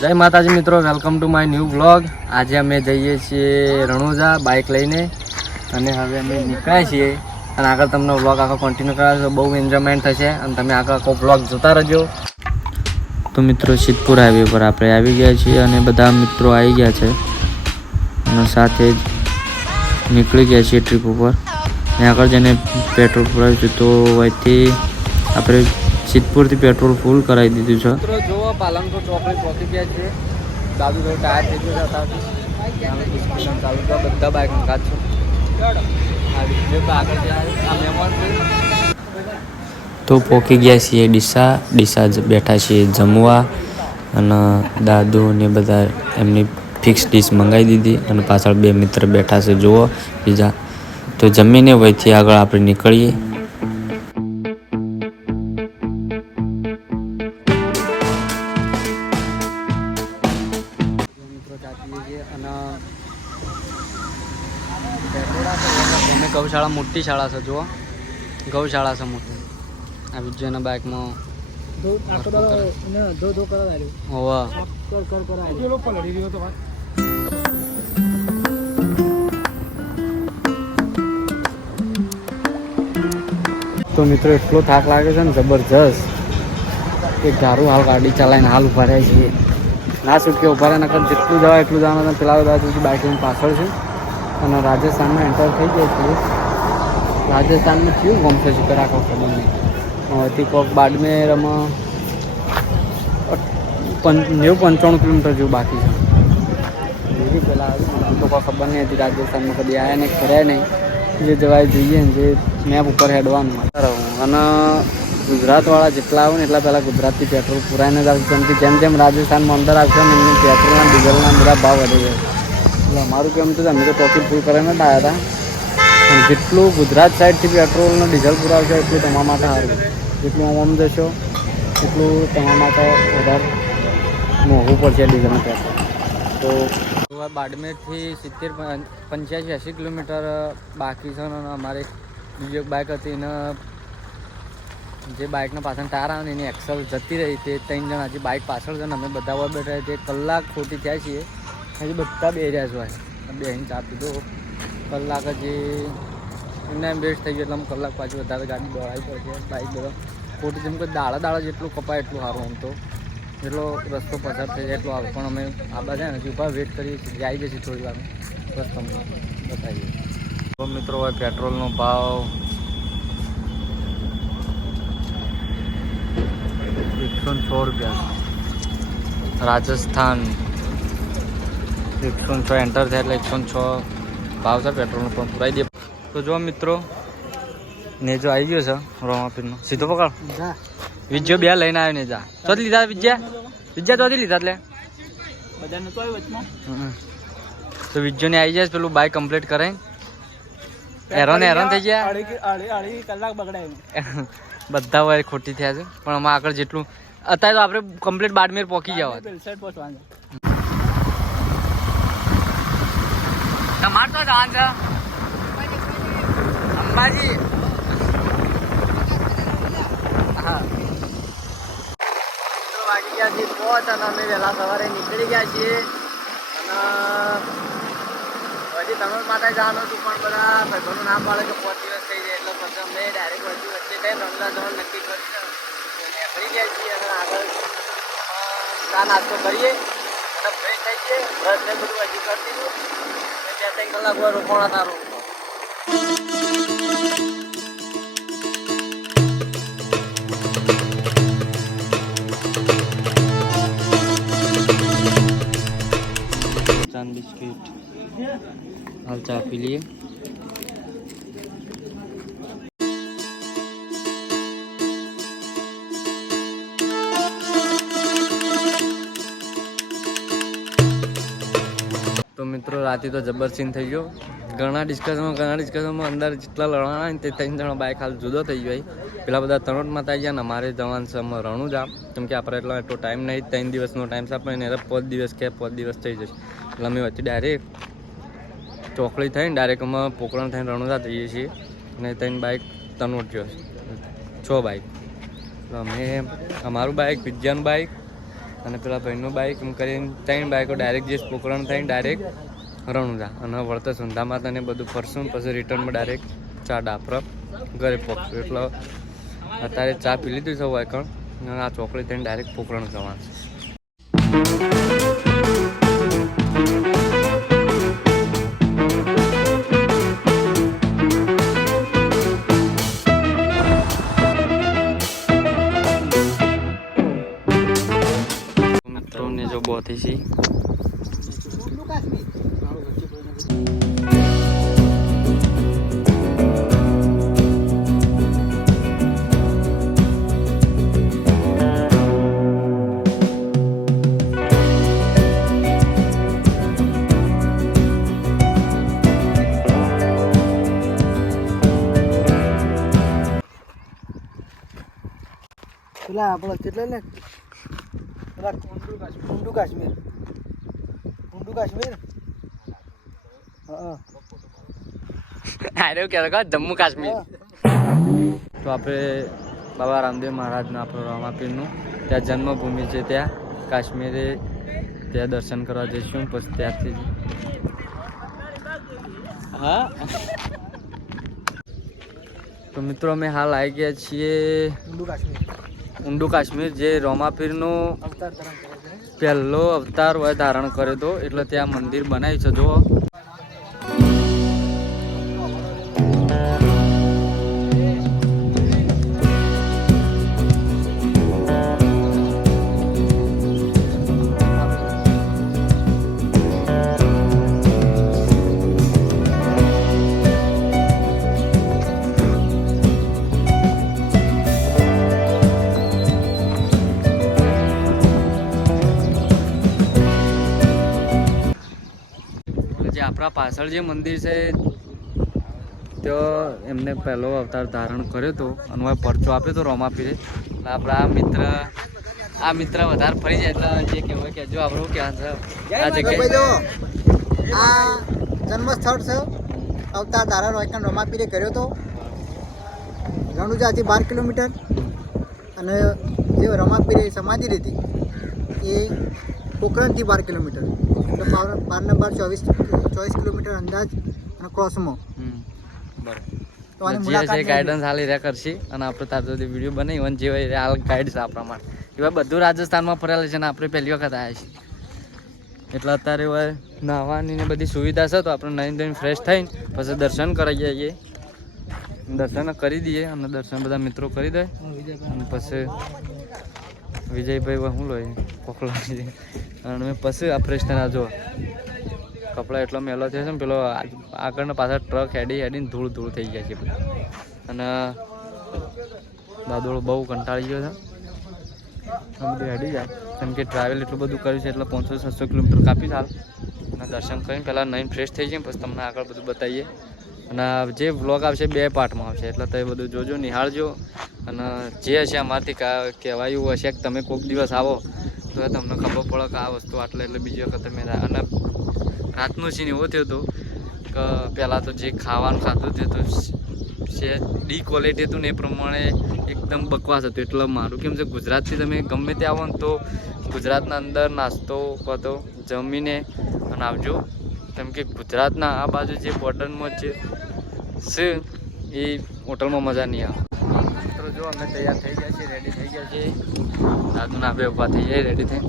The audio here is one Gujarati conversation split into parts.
જય માતાજી મિત્રો, welcome to my new vlog. આજે અમે જઈએ છીએ રણુજા બાઇક લઈને અને હવે અમે નીકળ્યા છીએ અને આગળ તમને વ્લોગ આખો કન્ટિન્યુ કરાવશો. બહુ એન્જોયમેન્ટ થશે અને તમે આગળ આખો વ્લોગ જોતા રહેજો. તો મિત્રો સિદ્ધપુર હાઈવે પર આપણે આવી ગયા છીએ અને બધા મિત્રો આવી ગયા છે અને સાથે જ નીકળી ગયા છીએ ટ્રીપ ઉપર. અને આગળ જઈને પેટ્રોલ પુરાવ્યું છે તો અહીંથી આપણે સિદ્ધપુરથી પેટ્રોલ ફૂલ કરાવી દીધું છે. મિત્રો જુઓ, પાલનપુર ચોકડી પહોંચી ગયા છે. દાદુ થોડું ટાયર થઈ ગયું છે. ચાલુ તો બધા બાઇક નખાત છે. તો પહોંચી ગયા છીએ ડીસા જ બેઠા છીએ જમવા અને દાદુ ને બધા એમની ફિક્સ ડીશ મંગાવી દીધી અને પાછળ બે મિત્ર બેઠા છે જુઓ બીજા. તો જમીને વહીથી આગળ આપણે નીકળીએ. અમે ગૌશાળા મોટી શાળા છે જુઓ, ગૌશાળા છે મોટી. આ વિજયના બાઇકમાં તો મિત્રો એટલો થાક લાગે છે ને જબરજસ્ત. એક ધારું હાલ ગાડી ચલાવીને હાલ ઉભા રહ્યા છીએ. ના છૂટકે ઉભા રહ્યા નકર જેટલું જવાય એટલું જવાનું. પેલા બધા સુધી બાઇક લઈને પાછળ છે અને રાજસ્થાનમાં એન્ટર થઈ ગયા છીએ. રાજસ્થાનમાં કેવું ગમશે છે આખો ખબર નહીં. હતી કોક બાડમેરમાં 90-95 કિલોમીટર જેવું બાકી છે. એવી પહેલાં આવી તો કોઈ ખબર નહીં હતી. રાજસ્થાનમાં કદી આવ્યા નહીં, ફર્યા નહીં. જે જવાય જઈએ ને જે મેપ ઉપર હેડવાનું અને ગુજરાતવાળા જેટલા આવે ને એટલા પહેલાં ગુજરાતથી પેટ્રોલ પુરાઈને જ આવશે. કેમ કે જેમ જેમ રાજસ્થાનમાં અંદર આવશે ને એમની પેટ્રોલના ડીઝલના બધા ભાવ વધી જાય. એટલે અમારું કેમ હતું અમે તો ટોકી ફૂલ કરીને જ આવ્યા હતા. પણ જેટલું ગુજરાત સાઈડથી પેટ્રોલનો ડીઝલ પુરાવશે એટલું તમારા માટે સારું. જેટલું આમ જશો એટલું તમારા માટે વધારે મોંઘું પડશે ડીઝલનું પેટ્રોલ. તો બાડમેરથી 70-85 કિલોમીટર બાકી છે અને અમારે બીજી એક બાઇક હતી એને જે બાઇકના પાછળ ટાયર આવે ને એની એક્સલ જતી રહી. તે 3 જણા હજી બાઇક પાછળ છે ને અમે બધા વાર બેઠા. તે કલાક ખોટી થયા છીએ. હજી બધા બે રહ્યા છો. બે અહીં ચા પીધો કલાક હજી એમને એમ વેસ્ટ થઈ ગયો. એટલે અમે કલાક પાછી વધારે ગાડી દોડાવી પડશે. બાઇક બધા ખોટી જેમ કે દાડા જેટલું કપાય એટલું સારું. આમ તો એટલો રસ્તો પસાર થઈ જાય એટલો આવે. પણ અમે આ બધા ને હજી ઉભા વેટ કરીએ છીએ. આવી જશે થોડી વાર બસ તમને બતાવીએ. તો મિત્રો હવે પેટ્રોલનો ભાવ 106 રૂપિયા. રાજસ્થાન 106 એન્ટર થયા એટલે 106 ભાવ છે પેટ્રોલનો. પણ પુરાઈ દે. તો જો મિત્રો ને જો આવી ગયો છે રોમાપીરનો સીધો પકડ. વિજ્યો બે લઈને આવ્યો ને જા તો લીધા વિજ્યા તો લીધા એટલે તો વિજ્યો ને આવી જાય પેલું બાઇક કમ્પ્લીટ કરે. હેરાન થઈ ગયા. કલાક બગડાય બધા વાર ખોટી થયા છે. પણ આમાં આગળ જેટલું અત્યારે તો આપણે કમ્પ્લીટ બાડમેર પહોંચી જવા. તમારે તો જવાનું છે અંબાજી. હા વાગી ગયા છીએ 5 અને અમે વહેલા સવારે નીકળી ગયા છીએ. અને હજી તમે માટે જવાનું હતું પણ બધા ભાઈઓનું નામ પાડે કે 5 દિવસ થઈ જાય એટલે પછી અમે ડાયરેક્ટ વચ્ચે થઈને રંગલા જવાનું નક્કી કરી નીકળી ગયા છીએ. અને આગળ ચા નાસ્તો કરીએ અને ફ્રેશ થઈ જઈએ. બસ ને બધું હજી કરી દીધું. 2-3 કલાક વાર રોકાણા તારું. બિસ્કિટ હાલ ચા પી લઈએ. તો મિત્રો રાતે તો જબર સીન થઈ ગયો. ઘણા ડિસ્કશનમાં અંદર જેટલા લડવાના ને તે 3 જણા બાઇક હાલ જુદો થઈ ગયો. પેલા બધા તણોટમાં થઈ ગયા ને અમારે જવાનું છે અમે રણુજા. કેમ કે આપણે એટલો ટાઈમ નહીં. 3 દિવસનો ટાઈમ છે આપણે એને 5 દિવસ કે 5 દિવસ થઈ જશે. એટલે અમે વચ્ચે ડાયરેક્ટ ચોકડી થઈને ડાયરેક્ટ અમે પોકરણ થઈને રણુજા જઈએ છીએ. અને 3 બાઇક તનોટ જો 6 બાઇક. અમે અમારું બાઇક વિજ્ઞાન બાઇક અને પેલા ભાઈનું બાઇક એમ કરીને 3 બાઇકો ડાયરેક્ટ જે પોકરણ થઈને ડાયરેક્ટ રણુજા અને વળતા સુંધામાં તને બધું ફરશું પછી રિટર્નમાં ડાયરેક્ટ ચા ડાપર ઘરે પહોંચશું. એટલે અત્યારે ચા પી લીધી છે વાયકણ અને આ ચોકડી થઈને ડાયરેક્ટ પોકરણ જવાનું છે. મિત્રોને જો બોથી છે પેલા આપણો કેટલા ને પેલા કુંડુ કાશ્મીર આર્યો કે જમ્મુ કાશ્મીર. તો આપણે બાબા રામદેવ મહારાજના આપણું રામાપીરનું ત્યાં જન્મભૂમિ છે ત્યાં કાશ્મીરે ત્યાં દર્શન કરવા જઈશું. પછી ત્યાંથી હા તો મિત્રો અમે હાલ આવી ગયા છીએ ઊંડુ કાશ્મીર જે રામાપીરનું પહેલો અવતાર હોય ધારણ કર્યો હતો એટલે ત્યાં મંદિર બનાવ્યું છે. જો આપણા પાછળ જે મંદિર છે તો એમને પહેલો અવતાર ધારણ કર્યો હતો અને હવે પરચો આપ્યો હતો રામાપીરે. એટલે આપણા આ મિત્ર વધારે ફરી જાય એટલે જે કહેવાય કે જો આપણું ક્યાં છે આ જગ્યાએ આ જન્મ સ્થળ છે. અવતાર ધારણ વાયકણ રામાપીરે કર્યો હતો રણુજાથી 12 કિલોમીટર અને જે રામાપીરે સમાધિ લીધી એ પોખરણથી 12 કિલોમીટર એટલે 12 કિલોમીટર અંદાજ અને ક્રોસમાં. બરાબર જે ગાઈડન્સ હાલી રહ્યા કરશે અને આપણે તાર સુધી વિડીયો બનાવી અને જે હાલ ગાઈડ છે આપણા માટે એવા બધું રાજસ્થાનમાં ફરેલા છે અને આપણે પહેલી વખત આવ્યા છીએ એટલે અત્યારે હોય નાહવાની ને બધી સુવિધા છે. તો આપણે નાઈને ધોઈને ફ્રેશ થઈને પછી દર્શન કરાવી જઈએ. દર્શન કરી દઈએ અને દર્શન બધા મિત્રો કરી દે અને પછી વિજયભાઈ શું લો પોખલા અને પછી આ ફ્રેશ થઈને જો કપડા એટલો મેલો થયો છે ને પેલો આગળના પાછળ ટ્રક હેડીને ધૂળ થઈ ગયા છે બધા. અને દાદોળો બહુ કંટાળી ગયો છે આ બધું હેડી જાય કેમ કે ટ્રાવેલ એટલું બધું કર્યું છે એટલે 500-600 કિલોમીટર કાપી ચાલ અને દર્શન કરીને પહેલાં નહીં ફ્રેશ થઈ જાય પછી તમને આગળ બધું બતાવીએ. અને જે વ્લોગ આવશે 2 પાર્ટમાં આવશે એટલે તમે બધું જોજો નિહાળજો. અને જે હશે અમારાથી કહેવાયું હશે કે તમે કોઈક દિવસ આવો તો તમને ખબર પડે કે આ વસ્તુ આટલે એટલે બીજી વખત તમે અને રાતનું સીન એવો થયો હતો કે પહેલાં તો જે ખાવાનું ખાતું હતું તો છે ડી ક્વોલિટી હતું ને એ પ્રમાણે એકદમ બકવાસ હતું. એટલે મારું કેમ છે ગુજરાતથી તમે ગમે ત્યાં આવો ને તો ગુજરાતના અંદર નાસ્તો કહો જમીને અને આવજો કેમ કે ગુજરાતના આ બાજુ જે બોર્ડરમાં છે એ હોટલમાં મજા નહીં આવે. મિત્રો જો અમે તૈયાર થઈ ગયા છીએ રેડી થઈ ગયા છીએ દાદુના બે ઊભા થઈ જાય રેડી થઈ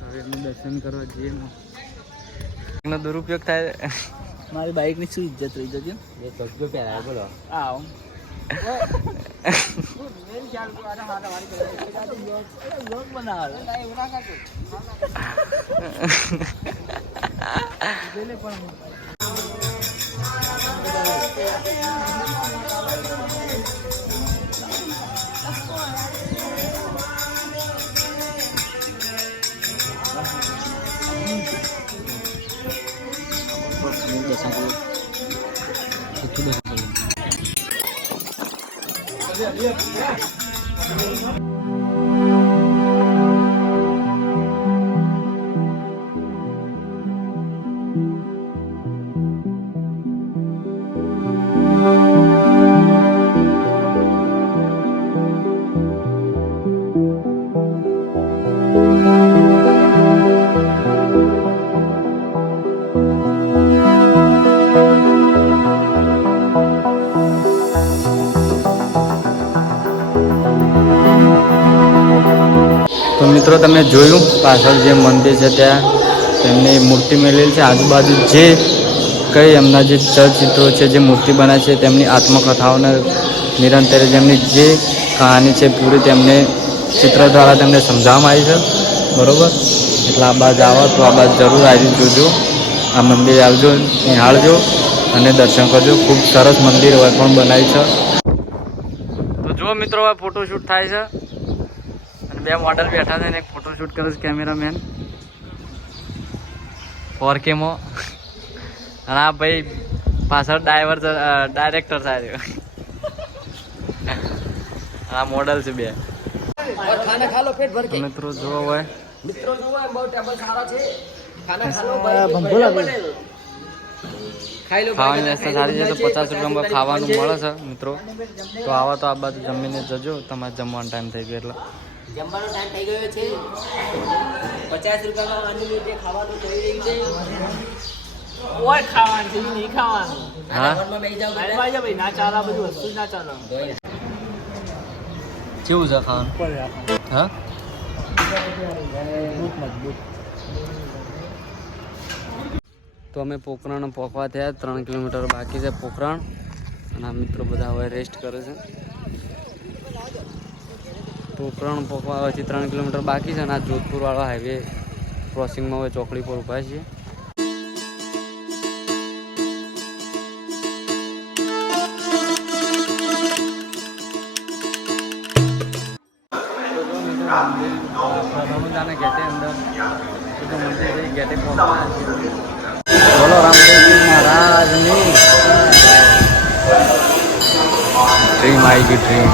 હવે એમનું દર્શન કરવા જઈએ. એનો દુરુપયોગ થાય મારી બાઇકની શું ઇજ્જત રહી જજો એ તો પહેલા બોલો આવ તો મિત્રો તમે જોયું પાછળ જે મંદિર છે ત્યાં તેમની મૂર્તિ મેળેલી છે. આજુબાજુ જે કંઈ એમના જે ચલચિત્રો છે, જે મૂર્તિ બનાવી છે, તેમની આત્મકથાઓને નિરંતર જેમની જે કહાની છે પૂરી તેમને ચિત્ર દ્વારા તેમને સમજાવવામાં આવી છે. બરાબર, એટલે આ બાજુ આવો તો આ બાજુ જરૂર આવી જોજો, આ મંદિર આવજો, નિહાળજો અને દર્શન કરજો. ખૂબ સરસ મંદિર હોય પણ બનાવી છે. તો જુઓ મિત્રો, હવે ફોટોશૂટ થાય છે અને બે મોડલ બેઠા છે ને એક ફોટોશૂટ કરે છે કેમેરામેન 4Kમાં. અને આ ભાઈ પાછળ ડાયરેક્ટર થાય. આ મોડલ છે બે. મિત્રો જોવો હોય ખાવાની વ્યવસ્થા સારી છે. તો 50 રૂપિયામાં ખાવાનું મળે છે મિત્રો. તો આવો તો આ બાજુ જમીને જજો, તમારે જમવાનો ટાઈમ થઈ ગયો એટલે. જમવાનો ટાઈમ થઈ ગયો છે. 50 રૂપિયામાં અનલિમિટેડ ખાવાનું થઈ રહ્યું છે. ઓય ખાવાનું છે, નહીં ખાવાનું. હા, બેસી જાવ ભાઈ, ના ચાલે આ બધું વસ્તુ ના ચાલે. કેવું છે ખાવાનું? હા, તો અમે પોખરણ પહોંચવા થયા. 3 કિલોમીટર બાકી છે પોખરણ. અને આ મિત્રો બધા હવે રેસ્ટ કરે છે. પોખરણ પહોંચવા હવેથી 3 કિલોમીટર બાકી છે. અને આ જોધપુરવાળો હાઈવે ક્રોસિંગમાં હવે ચોકડી પર ઊભા છીએ. રણુજાને ગેટે અંદર તો મંદિર ગેટે પહોંચવા. બોલો રામદેવજી મહારાજની ડ્રીમ આવી ગઈ, ડ્રીમ.